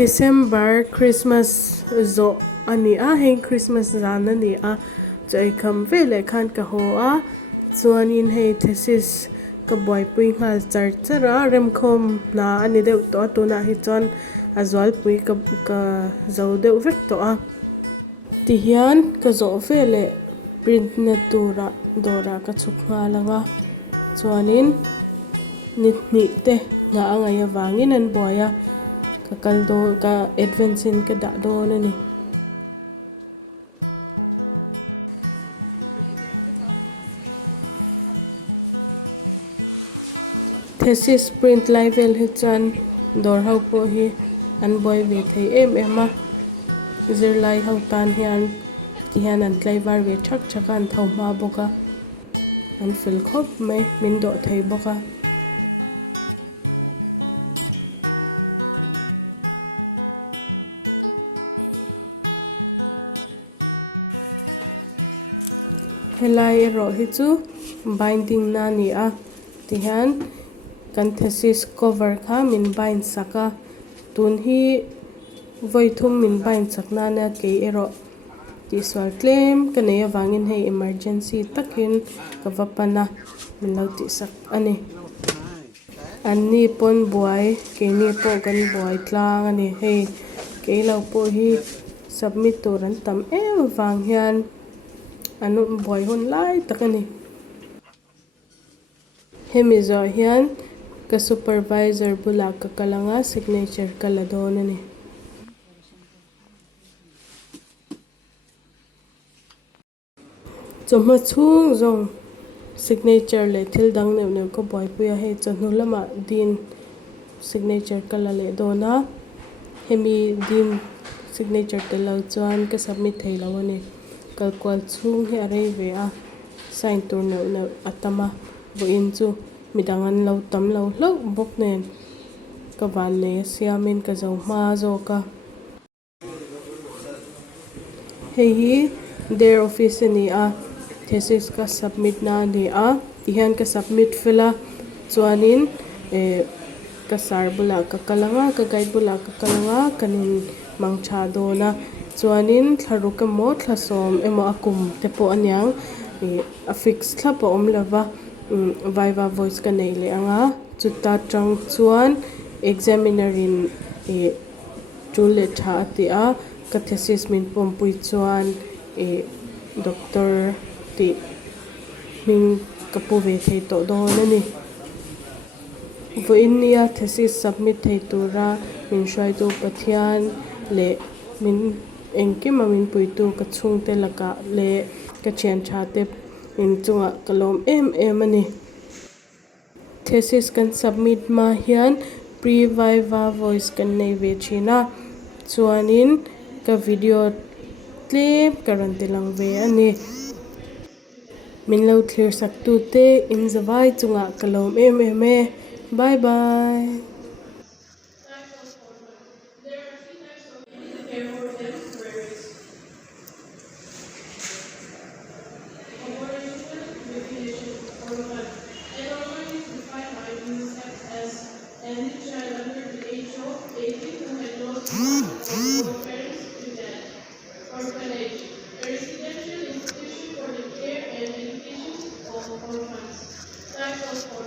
December Christmas zo ani a heng Christmas zan ani a chai kham vele khan ka ho a chuanin hei thesis ka boy pui ngal char chara rem khom na ani deuh to tuna hi chon a zual pui ka zo deuh vek to a ti hian ka zo vele print na tura dora ka chuk nga langa chuanin ni te nga anga ya wangin an boya ka kaldo ka advance in ka da do na ni thesis print level hi chan dor hau po hi an boy ve thei em a zirlai hau tan hian ti hian an tlai var ve thak thak an thau ma boka an fil khop mai min do thei boka helai ro hi chu binding na ni a ti hian kan thesis cover kha min bind saka tun hi voithum min bind sakna na ke ero ti swal tlem kanei awangin hei emergency takin kawapana min lo ti sak ani anni pon buai ke ni po kan buai tlang ani hei ke lo po hi submit turan tam wang hian anu boy hun lai takani hemi zo hian ka supervisor bula ka kalanga signature kala don ani choma chung zong signature le thil dang neu ko boy puya he chanu lama din signature kala le dona hemi din signature te lo chuan ka submit thei lo ani kalkwal chung hi arei ve a sign tur neu atama bo in chu midangan lo tam lo hlo bok nen ka van ne siamin ka zo ma zo ka hei hi their office ni a thesis ka submit na ni a ti hian ka submit fila chuanin ka sar bula ka kalanga ka guide bula ka kalanga kanin mangtha dona chuanin thlirsak mo thlasom emo akum te po anyang a fix thla po om lova viva voice ka nei le anga chuta tang chuan examiner in chule tha ati a ka thesis min pompui chuan doctor ti ming kapu ve thei to do na ni vo in nia thesis submit thei tura min shrai tu pathian le min engke mamin puitu ka chung te laka le ka chian tha te in chunga kalom em ani thesis kan submit ma hian pre viva voice kan nei ve china chuanin ka video tlem karan telang ve ani min lo thhlirsak tu te in zawai chunga kalom em bye bye Any child under the age of 18 who had lost one or both parents to death. Orphanage, a residential institution for the care and education of orphans. Types of